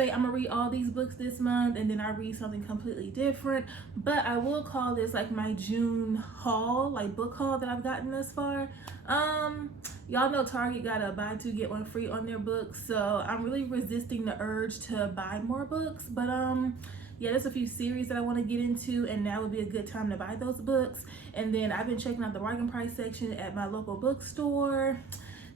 say I'm gonna read all these books this month and then I read something completely different, but I will call this like my June haul, like book haul that I've gotten thus far. Y'all know Target got a buy two get one free on their books, so I'm really resisting the urge to buy more books, but yeah, there's a few series that I want to get into, and now would be a good time to buy those books. And then I've been checking out the bargain price section at my local bookstore.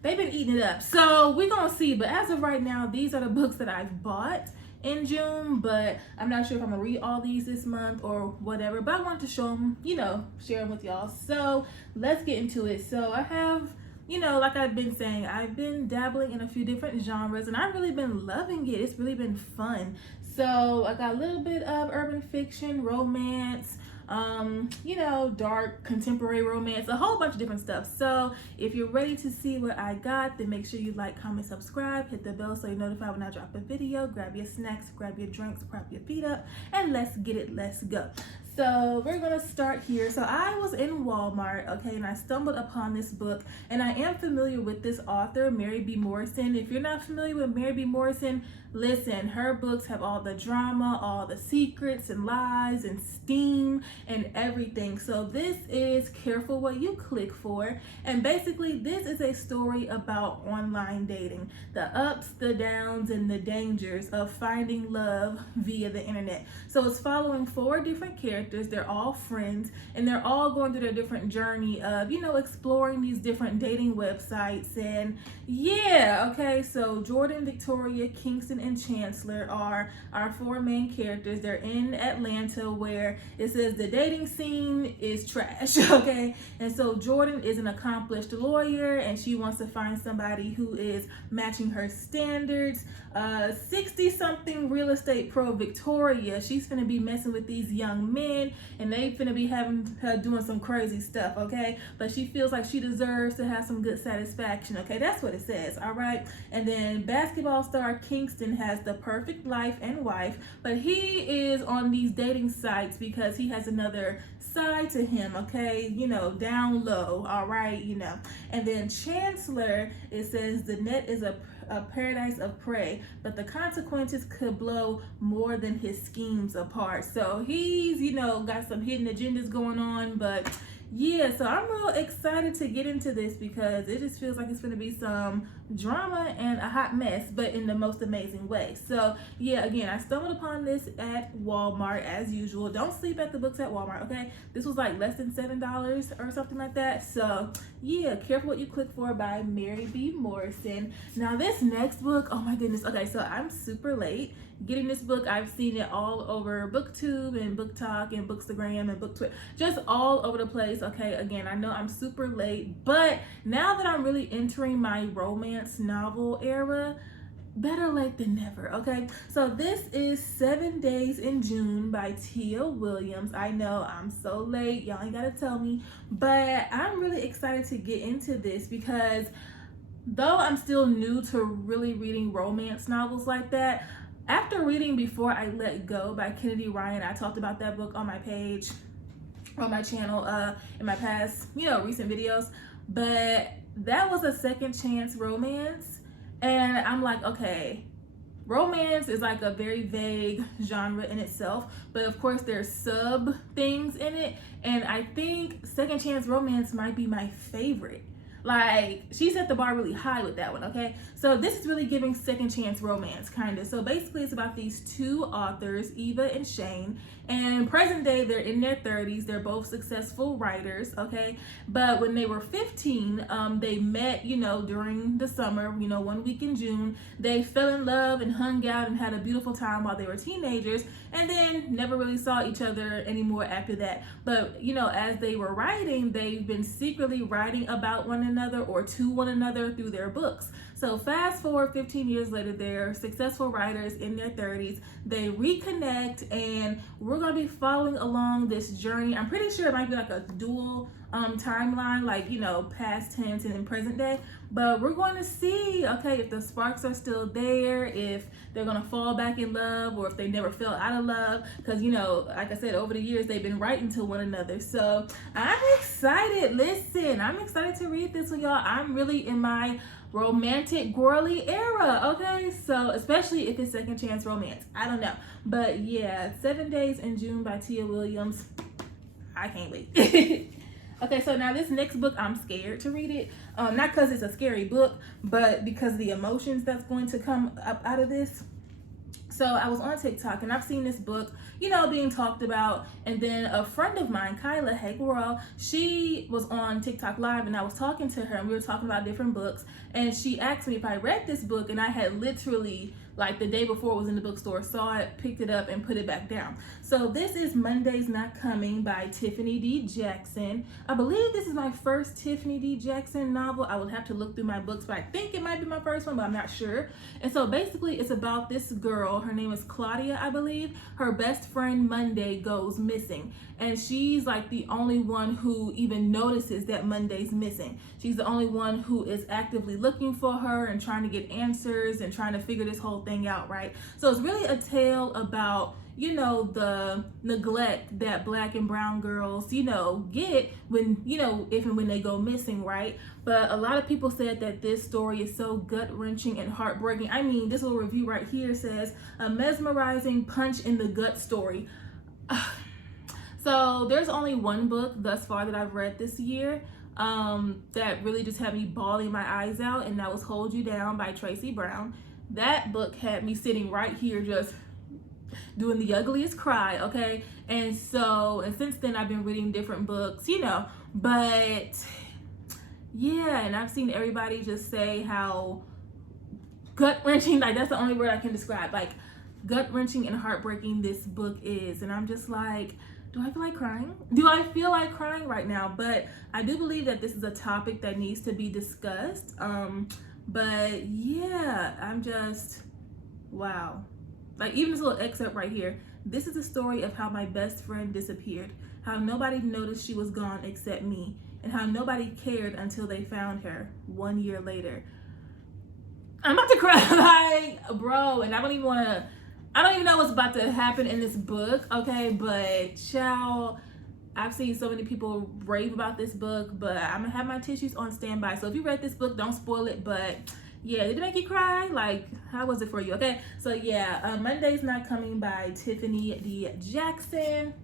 They've been eating it up, so we're gonna see. But as of right now, these are the books that I've bought in June, but I'm not sure if I'm gonna read all these this month or whatever, but I wanted to show them, you know, share them with y'all. So let's get into it. So I have, you know, like I've been saying, I've been dabbling in a few different genres and I've really been loving it. It's really been fun. So I got a little bit of urban fiction, romance, you know, dark contemporary romance, a whole bunch of different stuff. So if you're ready to see what I got, then make sure you like, comment, subscribe, hit the bell so you're notified when I drop a video. Grab your snacks, grab your drinks, prop your feet up, and let's get it, let's go. So we're gonna start here. So I was in Walmart, okay, and I stumbled upon this book, and I am familiar with this author, Mary B. Morrison. If you're not familiar with Mary B. Morrison, listen, her books have all the drama, all the secrets and lies and steam and everything. So this is Careful What You Click For, and basically this is a story about online dating, the ups, the downs, and the dangers of finding love via the internet. So it's following 4 different characters. They're all friends, and they're all going through their different journey of, you know, exploring these different dating websites. And yeah, okay, so Jordan, Victoria, Kingston, and Chancellor are our 4 main characters. They're in Atlanta, where it says the dating scene is trash, okay? And so Jordan is an accomplished lawyer, and she wants to find somebody who is matching her standards. 60-something real estate pro Victoria, she's gonna be messing with these young men, and they finna be having her doing some crazy stuff, okay? But she feels like she deserves to have some good satisfaction, okay? That's what it says, all right? And then basketball star Kingston has the perfect life and wife, but he is on these dating sites because he has another side to him, okay? You know, down low, all right, you know. And then Chancellor, it says the net is a paradise of prey, but the consequences could blow more than his schemes apart. So he's, you know, got some hidden agendas going on, but yeah, so I'm real excited to get into this because it just feels like it's going to be some drama and a hot mess, but in the most amazing way. So yeah, again, I stumbled upon this at Walmart as usual. Don't sleep at the books at Walmart, okay? This was like less than $7 or something like that. So yeah, Careful What You Click For by Mary B. Morrison. Now this next book, oh my goodness. Okay, so I'm super late getting this book. I've seen it all over BookTube and BookTok and Bookstagram and BookTwit, just all over the place. Okay, again, I know I'm super late, but now that I'm really entering my romance novel era, better late than never, okay? So this is 7 Days in June by Tia Williams. I know I'm so late, y'all ain't gotta tell me, but I'm really excited to get into this because though I'm still new to really reading romance novels like that, after reading Before I Let Go by Kennedy Ryan, I talked about that book on my page, on my channel, in my past, you know, recent videos, but that was a second chance romance. And I'm like, okay, romance is like a very vague genre in itself, but of course there's sub things in it. And I think second chance romance might be my favorite. Like, she set the bar really high with that one, okay? So this is really giving second chance romance, kind of. So basically it's about these 2 authors, Eva and Shane, and present day, they're in their 30s. They're both successful writers, okay? But when they were 15, they met, you know, during the summer, you know, 1 week in June. They fell in love and hung out and had a beautiful time while they were teenagers, and then never really saw each other anymore after that. But, you know, as they were writing, they've been secretly writing about one another or to one another through their books. So fast forward 15 years later, they're successful writers in their 30s. They reconnect, and we're going to be following along this journey. I'm pretty sure it might be like a dual timeline, like, you know, past tense and in present day. But we're going to see, okay, if the sparks are still there, if they're going to fall back in love, or if they never fell out of love. Because, you know, like I said, over the years, they've been writing to one another. So I'm excited. Listen, I'm excited to read this with y'all. I'm really in my romantic girly era, okay? So especially if it's second chance romance, I don't know, but yeah, 7 Days in June by Tia Williams. I can't wait. Okay, so now this next book, I'm scared to read it, not because it's a scary book, but because the emotions that's going to come up out of this. So I was on TikTok and I've seen this book, you know, being talked about. And then a friend of mine, Kyla, hey girl, she was on TikTok live and I was talking to her and we were talking about different books. And she asked me if I read this book, and I had literally, like the day before it was in the bookstore, saw it, picked it up and put it back down. So this is Monday's Not Coming by Tiffany D. Jackson. I believe this is my first Tiffany D. Jackson novel. I would have to look through my books, but I think it might be my first one, but I'm not sure. And so basically it's about this girl, her name is Claudia, I believe. Her best friend Monday goes missing, and she's like the only one who even notices that Monday's missing. She's the only one who is actively looking for her and trying to get answers and trying to figure this whole thing out, right? So it's really a tale about, you know, the neglect that Black and brown girls, you know, get when, you know, if and when they go missing, right? But a lot of people said that this story is so gut-wrenching and heartbreaking. I mean, this little review right here says, a mesmerizing punch in the gut story. So there's only one book thus far that I've read this year that really just had me bawling my eyes out, and that was Hold You Down by Tracy Brown. That book had me sitting right here just doing the ugliest cry, okay? And since then I've been reading different books, you know, but yeah, and I've seen everybody just say how gut-wrenching, like that's the only word I can describe, like gut-wrenching and heartbreaking this book is. And I'm just like, do I feel like crying? Do I feel like crying right now? But I do believe that this is a topic that needs to be discussed. But yeah, I'm just, wow. Like even this little excerpt right here, this is the story of how my best friend disappeared, how nobody noticed she was gone except me, and how nobody cared until they found her 1 year later. I'm about to cry, like, bro, and I don't even know what's about to happen in this book, okay? But child, I've seen so many people rave about this book, but I'm gonna have my tissues on standby. So if you read this book, don't spoil it. But yeah, did it make you cry? Like, how was it for you? Okay, so yeah, Monday's Not Coming by Tiffany D. Jackson.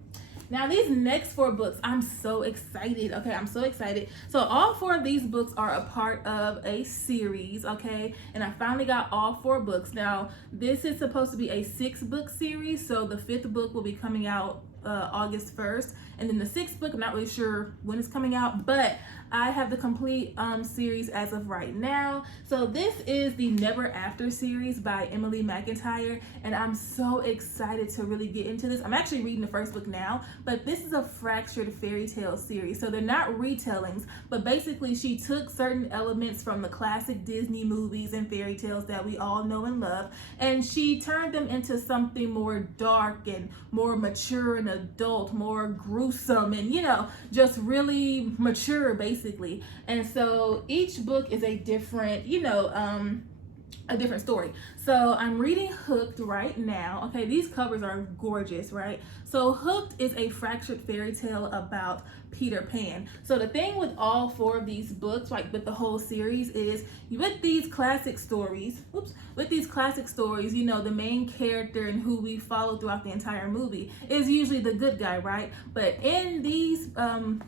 Now these next 4 books, I'm so excited. Okay, I'm so excited. So all 4 of these books are a part of a series, okay? And I finally got all 4 books. Now this is supposed to be a 6-book series, so the 5th book will be coming out August 1st, and then the 6th book, I'm not really sure when it's coming out, but I have the complete series as of right now. So this is the Never After series by Emily McIntyre, and I'm so excited to really get into this. I'm actually reading the first book now, but this is a fractured fairy tale series, so they're not retellings, but basically she took certain elements from the classic Disney movies and fairy tales that we all know and love, and she turned them into something more dark and more mature and adult, more gruesome, and you know, just really mature basically. And so each book is a different, you know, a different story. So I'm reading Hooked right now. Okay, these covers are gorgeous, right? So Hooked is a fractured fairy tale about Peter Pan. So the thing with all 4 of these books, like with the whole series, is with these classic stories, you know, the main character and who we follow throughout the entire movie is usually the good guy, right? But in these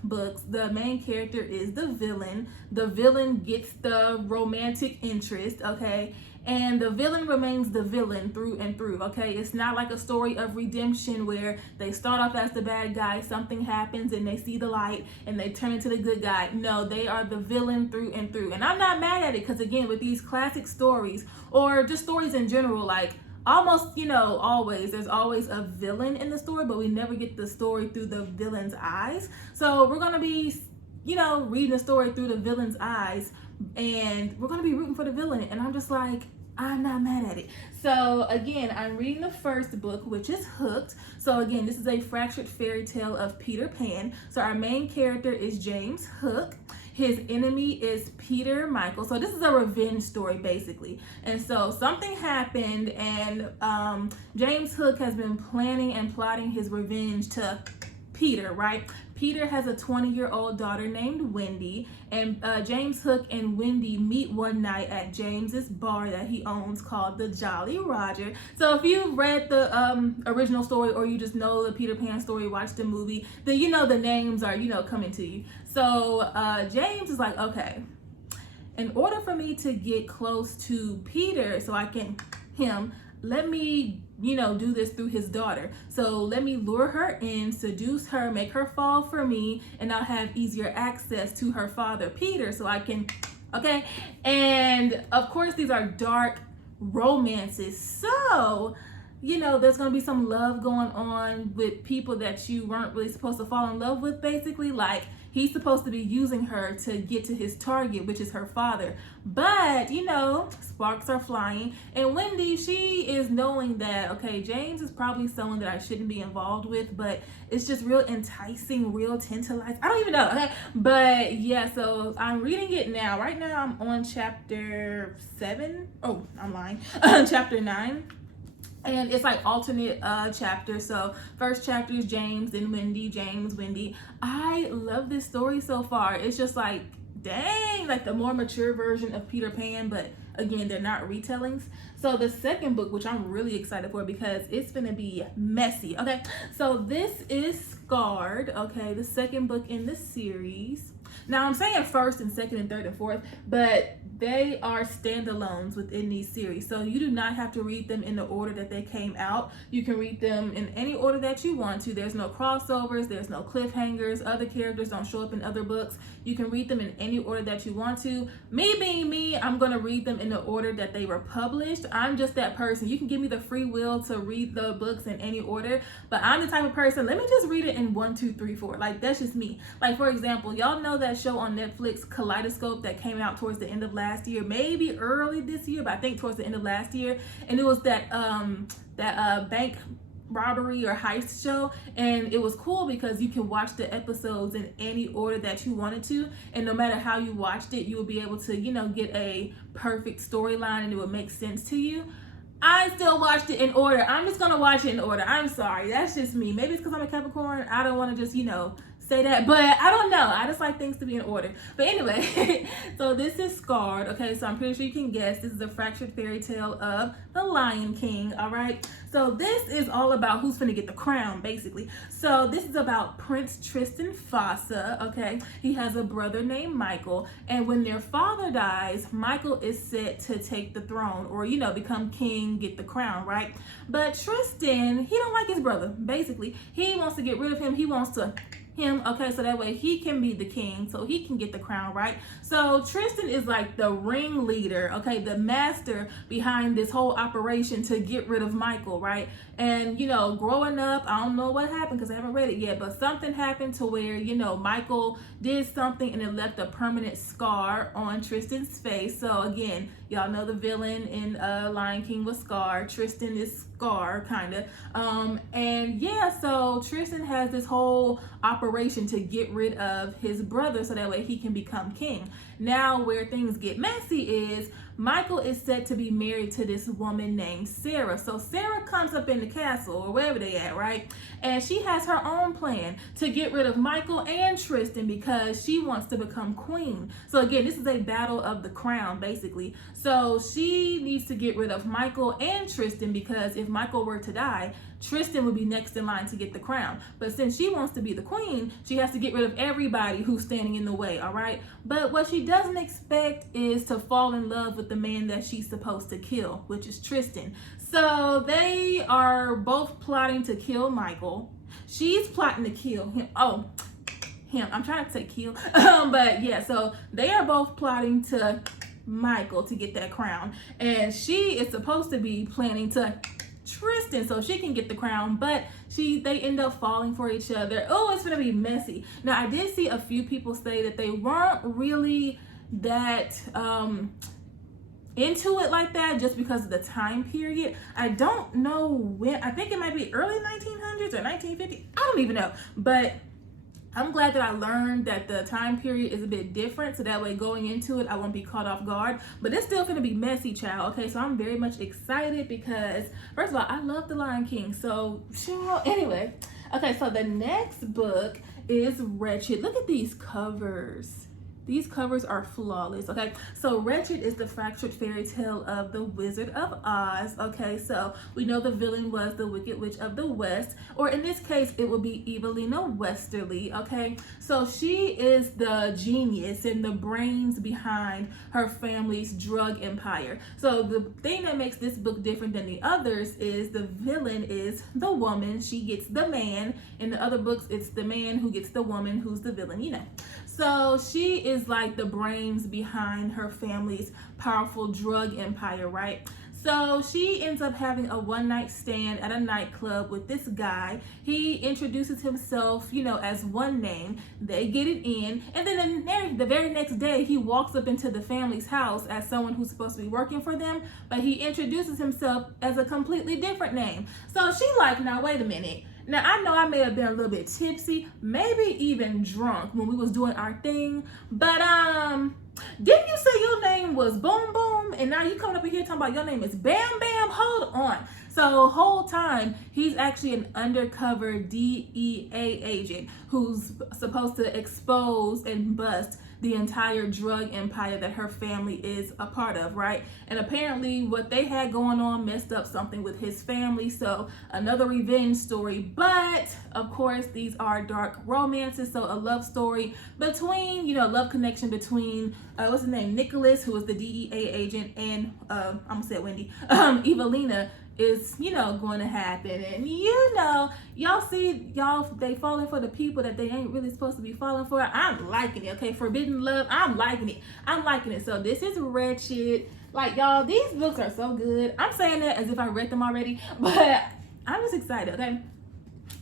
books, the main character is the villain. The villain gets the romantic interest, okay? And the villain remains the villain through and through, okay? It's not like a story of redemption where they start off as the bad guy, something happens and they see the light and they turn into the good guy. No, they are the villain through and through. And I'm not mad at it, because again, with these classic stories, or just stories in general, like almost, you know, always, there's always a villain in the story, but we never get the story through the villain's eyes. So we're gonna be, you know, reading the story through the villain's eyes, and we're gonna be rooting for the villain, and I'm just like, I'm not mad at it. So again, I'm reading the first book, which is Hooked. So again, this is a fractured fairy tale of Peter Pan. So our main character is James Hook. His enemy is Peter Michael. So this is a revenge story basically. And so something happened, and James Hook has been planning and plotting his revenge to Peter, right? Peter has a 20-year-old daughter named Wendy, and James Hook and Wendy meet one night at James's bar that he owns called the Jolly Roger. So if you've read the original story, or you just know the Peter Pan story, watch the movie, then you know the names are, coming to you. So James is like, okay, in order for me to get close to Peter so I can let me do this through his daughter. So let me lure her in, seduce her, make her fall for me, and I'll have easier access to her father Peter so I can, okay? And of course these are dark romances. So, there's gonna be some love going on with people that you weren't really supposed to fall in love with, basically. Like, he's supposed to be using her to get to his target, which is her father. But, sparks are flying. And Wendy, she is knowing that, okay, James is probably someone that I shouldn't be involved with, but it's just real enticing, real tantalizing. I don't even know, okay? But yeah, so I'm reading it now. Right now I'm on chapter 7. Oh, I'm lying. Chapter 9. And it's like alternate chapters. So first chapter is James, then Wendy, James, Wendy. I love this story so far. It's just like, dang, like the more mature version of Peter Pan, but again, they're not retellings. So the second book, which I'm really excited for because it's gonna be messy. Okay, so this is Scarred, okay, the second book in the series. Now I'm saying first and second and third and fourth, but they are standalones within these series. So you do not have to read them in the order that they came out. You can read them in any order that you want to. There's no crossovers, there's no cliffhangers, other characters don't show up in other books. You can read them in any order that you want to. Me being me, I'm gonna read them in the order that they were published. I'm just that person. You can give me the free will to read the books in any order, but I'm the type of person, let me just read it in 1, 2, 3, 4. Like, that's just me. Like, for example, y'all know that show on Netflix, Kaleidoscope, that came out towards the end of last year, maybe early this year, but I think towards the end of last year. And it was that bank robbery or heist show, and it was cool because you can watch the episodes in any order that you wanted to, and no matter how you watched it, you will be able to get a perfect storyline and it would make sense to you. I still watched it in order. I'm just gonna watch it in order. I'm sorry, that's just me. Maybe it's because I'm a Capricorn. I don't want to just say that, but I don't know. I just like things to be in order. But anyway, so this is Scarred. Okay, so I'm pretty sure you can guess this is a fractured fairy tale of the Lion King. All right, so this is all about who's gonna get the crown, basically. So this is about Prince Tristan Fossa. Okay, he has a brother named Michael, and when their father dies, Michael is set to take the throne, or become king, get the crown, right? But Tristan, he don't like his brother. Basically, he wants to get rid of him. He wants to okay, so that way he can be the king, so he can get the crown, right? So Tristan is like the ringleader, okay, the master behind this whole operation to get rid of Michael, right? And growing up, I don't know what happened because I haven't read it yet, but something happened to where Michael did something and it left a permanent scar on Tristan's face. So again, y'all know the villain in Lion King was Scar. Tristan is Scar, kind of. And yeah, so Tristan has this whole operation to get rid of his brother so that way he can become king. Now, where things get messy is Michael is set to be married to this woman named Sarah. So Sarah comes up in the castle or wherever they at, right? And she has her own plan to get rid of Michael and Tristan because she wants to become queen. So again, this is a battle of the crown, basically. So she needs to get rid of Michael and Tristan because if Michael were to die, Tristan would be next in line to get the crown. But since she wants to be the queen, she has to get rid of everybody who's standing in the way, all right? But what she doesn't expect is to fall in love with the man that she's supposed to kill, which is Tristan. So they are both plotting to kill Michael. She's plotting to kill him. Oh, him. I'm trying to say kill. But yeah, so they are both plotting to Michael to get that crown. And she is supposed to be planning to Tristan so she can get the crown, but they end up falling for each other. Oh, it's gonna be messy. Now, I did see a few people say that they weren't really that into it like that just because of the time period. I don't know when. I think it might be early 1900s or 1950. I don't even know, but I'm glad that I learned that the time period is a bit different, so that way going into it, I won't be caught off guard. But it's still gonna be messy, child. Okay, so I'm very much excited because, first of all, I love The Lion King. So, child, anyway. Okay, so the next book is Wretched. Look at these covers. These covers are flawless, okay? So Wretched is the fractured fairy tale of the Wizard of Oz, okay? So we know the villain was the Wicked Witch of the West, or in this case, it would be Evelina Westerly, okay? So she is the genius and the brains behind her family's drug empire. So the thing that makes this book different than the others is the villain is the woman. She gets the man. In the other books, it's the man who gets the woman who's the villain, you know. So she is like the brains behind her family's powerful drug empire, right? So she ends up having a one-night stand at a nightclub with this guy. He introduces himself, you know, as one name. They get it in. And then the very next day, he walks up into the family's house as someone who's supposed to be working for them. But he introduces himself as a completely different name. So she like, now wait a minute. Now, I know I may have been a little bit tipsy, maybe even drunk when we was doing our thing, but didn't you say your name was Boom Boom, and now you coming up in here talking about your name is Bam Bam? Hold on. So whole time, he's actually an undercover DEA agent who's supposed to expose and bust the entire drug empire that her family is a part of, right? And apparently what they had going on messed up something with his family, so another revenge story. But of course, these are dark romances, so a love story between, you know, love connection between what's his name, Nicholas, who is the DEA agent, and I'm gonna say it, Wendy, Evelina, is, you know, going to happen. And you know, y'all see, they falling for the people that they ain't really supposed to be falling for. I'm liking it, okay? Forbidden love, I'm liking it. I'm liking it. So this is Wretched. Like, y'all, these books are so good. I'm saying that as if I read them already, but I'm just excited, okay?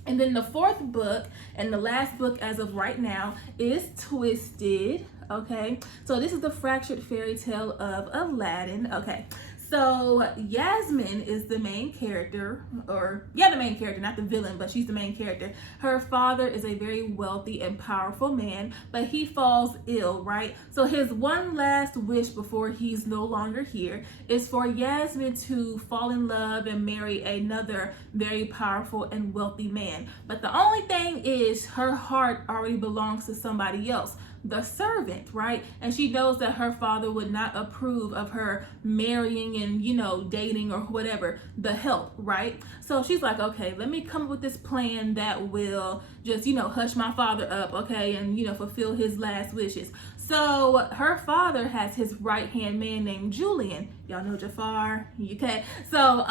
And then the fourth book and the last book as of right now is Twisted, okay? So this is the fractured fairy tale of Aladdin, okay? So Yasmin is the main character, the main character, not the villain, but she's the main character. Her father is a very wealthy and powerful man, but he falls ill, right? So his one last wish before he's no longer here is for Yasmin to fall in love and marry another very powerful and wealthy man. But the only thing is her heart already belongs to somebody else, the servant, right? And she knows that her father would not approve of her marrying and, you know, dating or whatever, the help, right? So she's like, okay, let me come up with this plan that will just, you know, hush my father up, okay, and, you know, fulfill his last wishes. So her father has his right-hand man named Julian. Y'all know Jafar, okay? So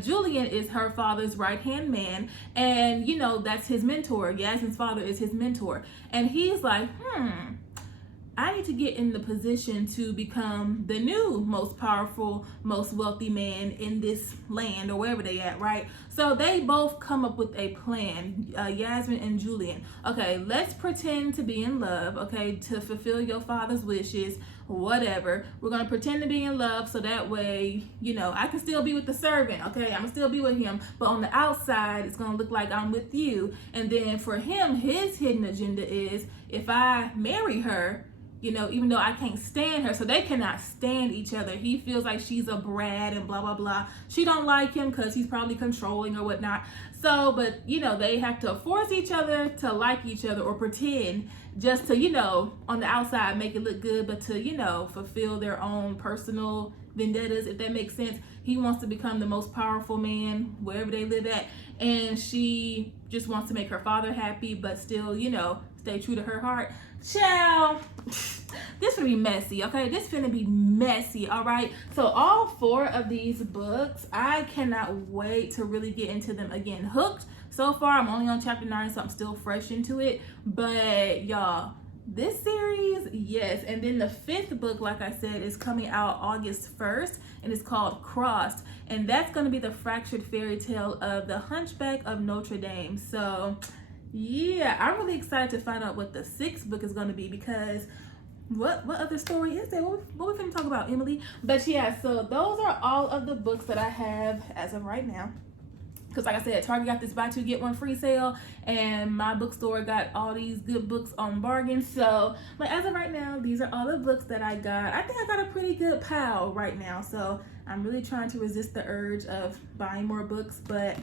Julian is her father's right-hand man, and, you know, that's his mentor. Yasmin's father is his mentor. And he's like, I need to get in the position to become the new most powerful, most wealthy man in this land or wherever they at, right? So they both come up with a plan, Yasmin and Julian. Okay, let's pretend to be in love, okay, to fulfill your father's wishes, whatever. We're going to pretend to be in love so that way, you know, I can still be with the servant, okay? I'm going to still be with him, but on the outside, it's going to look like I'm with you. And then for him, his hidden agenda is if I marry her, you know, even though I can't stand her, so they cannot stand each other. He feels like she's a brat and blah, blah, blah. She don't like him because he's probably controlling or whatnot. So, but, you know, they have to force each other to like each other or pretend just to, you know, on the outside make it look good, but to, you know, fulfill their own personal vendettas, if that makes sense. He wants to become the most powerful man wherever they live at, and she just wants to make her father happy, but still, you know, stay true to her heart. Child, this will be messy, okay? This finna be messy, all right? So all four of these books, I cannot wait to really get into them again. Hooked, so far, I'm only on chapter 9, so I'm still fresh into it. But y'all, this series, yes. And then the fifth book, like I said, is coming out August 1st, and it's called Crossed. And that's gonna be the fractured fairy tale of the Hunchback of Notre Dame. So yeah, I'm really excited to find out what the sixth book is going to be, because what other story is there? What we finna talk about, Emily? But yeah, so those are all of the books that I have as of right now. Because like I said, Target got this buy two get one free sale, and my bookstore got all these good books on bargain. So, but as of right now, these are all the books that I got. I think I got a pretty good pile right now. So I'm really trying to resist the urge of buying more books, but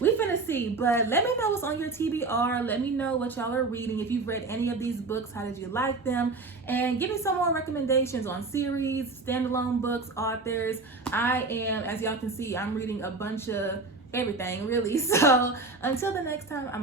we finna see. But let me know what's on your TBR. Let me know what y'all are reading. If you've read any of these books, how did you like them? And give me some more recommendations on series, standalone books, authors. I am, as y'all can see, I'm reading a bunch of everything really. So until the next time, I'm